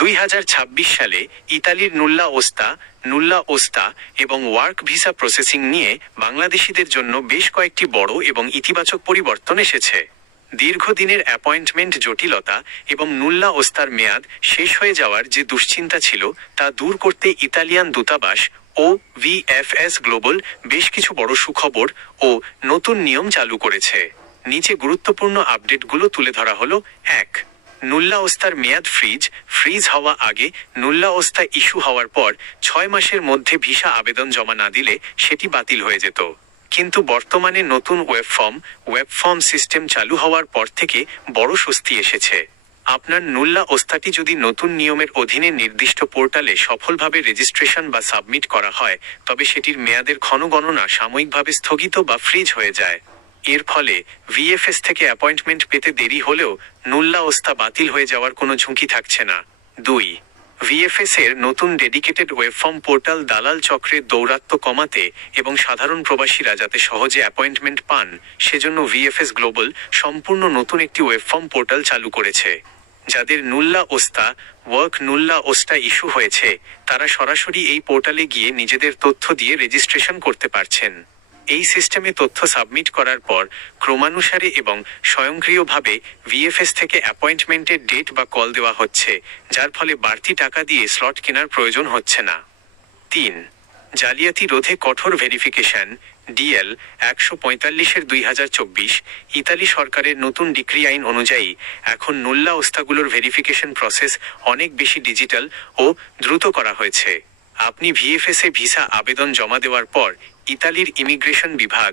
2026 সালে ইতালির নুল্লা ওস্তা এবং ওয়ার্ক ভিসা প্রসেসিং নিয়ে বাংলাদেশিদের জন্য বেশ কয়েকটি বড় এবং ইতিবাচক পরিবর্তন এসেছে। দীর্ঘদিনের অ্যাপয়েন্টমেন্ট জটিলতা এবং নুল্লা ওস্তার মেয়াদ শেষ হয়ে যাওয়ার যে দুশ্চিন্তা ছিল তা দূর করতে ইতালিয়ান দূতাবাস ও ভিএফএস গ্লোবাল বেশ কিছু বড় সুখবর ও নতুন নিয়ম চালু করেছে। নিচে গুরুত্বপূর্ণ আপডেটগুলো তুলে ধরা হলো। 1. নুল্লা ওস্তার মেয়াদ ফ্রিজ হওয়া আগে নুল্লা ওস্তা ইস্যু হওয়ার পর 6 মাসের মধ্যে ভিসা আবেদন জমা না দিলে সেটি বাতিল হয়ে যেত। কিন্তু বর্তমানে নতুন ওয়েব ফর্ম সিস্টেম চালু হওয়ার পর থেকে বড় স্বস্তি এসেছে। আপনার নুল্লা ওস্তাটি যদি নতুন নিয়মের অধীনে নির্দিষ্ট পোর্টালে সফলভাবে রেজিস্ট্রেশন বা সাবমিট করা হয়, তবে সেটির মেয়াদের ক্ষণগণনা সাময়িকভাবে স্থগিত বা ফ্রিজ হয়ে যায়। এর ফলে ভিএফএস থেকে অ্যাপয়েন্টমেন্ট পেতে দেরি হলেও নুল্লা ওস্তা বাতিল হয়ে যাওয়ার কোনো ঝুঁকি থাকছে না। 2. ভিএফএস এর নতুন ডেডিকেটেড ওয়েবফর্ম পোর্টাল দালাল চক্রের দৌরাত্ম্য কমাতে এবং সাধারণ প্রবাসীরা যাতে সহজে অ্যাপয়েন্টমেন্ট পান সেজন্য ভিএফএস গ্লোবাল সম্পূর্ণ নতুন একটি ওয়েবফর্ম পোর্টাল চালু করেছে। যাদের নুল্লা ওস্তা ইস্যু হয়েছে তারা সরাসরি এই পোর্টালে গিয়ে নিজেদের তথ্য দিয়ে রেজিস্ট্রেশন করতে পারছেন। এই সিস্টেমে তথ্য সাবমিট করার পর ক্রমানুসারে এবং স্বয়ংক্রিয়ভাবে ভিএফএস থেকে অ্যাপয়েন্টমেন্টের ডেট বা কল দেওয়া হচ্ছে, যার ফলে বাড়তি টাকা দিয়ে স্লট কেনার প্রয়োজন হচ্ছে না। 3. জালিয়াতি রোধে কঠোর ভেরিফিকেশন ডিএল 145/2024 ইতালি সরকারের নতুন ডিক্রি আইন অনুযায়ী এখন নুল্লা ওস্তাগুলোর ভেরিফিকেশন প্রসেস অনেক বেশি ডিজিটাল ও দ্রুত করা হয়েছে। আপনি ভিএফএস এ ভিসা আবেদন জমা দেওয়ার পর ইতালির ইমিগ্রেশন বিভাগ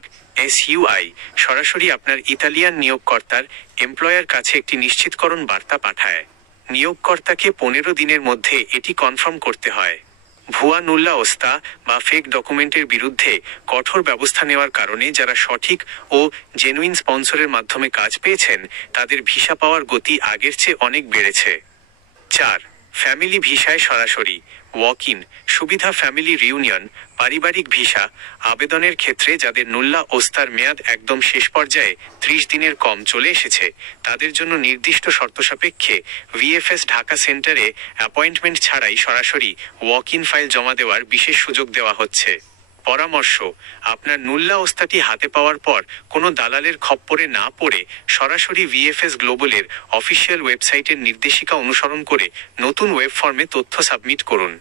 SUI সরাসরি আপনার ইতালিয়ান নিয়োগকর্তার এমপ্লয়ার কাছে একটি নিশ্চিতকরণ বার্তা পাঠায়। নিয়োগকর্তাকে 15 দিনের মধ্যে এটি কনফার্ম করতে হয়। ভুয়া নুল্লা ওস্তা বা ফেক ডকুমেন্টের বিরুদ্ধে কঠোর ব্যবস্থা নেওয়ার কারণে যারা সঠিক ও জেনুইন স্পন্সরের মাধ্যমে কাজ পেয়েছেন তাদের ভিসা পাওয়ার গতি আগের চেয়ে অনেক বেড়েছে। 4. ফ্যামিলি ভিসায় সরাসরি ওয়াক ইন সুবিধা ফ্যামিলি রিউনিয়ন পারিবারিক ভিসা আবেদনের ক্ষেত্রে যাদের নুল্লা ওস্তার মেয়াদ একদম শেষ পর্যায়ে 30 দিনের কম চলে এসেছে তাদের জন্য নির্দিষ্ট শর্ত সাপেক্ষে ভিএফএস ঢাকা সেন্টারে অ্যাপয়েন্টমেন্ট ছাড়াই সরাসরি ওয়াক ইন ফাইল জমা দেওয়ার বিশেষ সুযোগ দেওয়া হচ্ছে। পরামর্শ: আপনার নুল্লা ওস্তাটি হাতে পাওয়ার পর কোনো দালালের খপ্পরে না পড়ে সরাসরি ভিএফএস গ্লোবালের অফিসিয়াল ওয়েবসাইটের নির্দেশিকা অনুসরণ করে নতুন ওয়েব ফর্মে তথ্য সাবমিট করুন।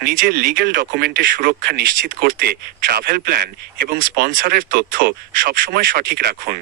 নিজের লিগ্যাল ডকুমেন্টের সুরক্ষা নিশ্চিত করতে ট্রাভেল প্ল্যান এবং স্পন্সরের তথ্য সবসময় সঠিক রাখুন।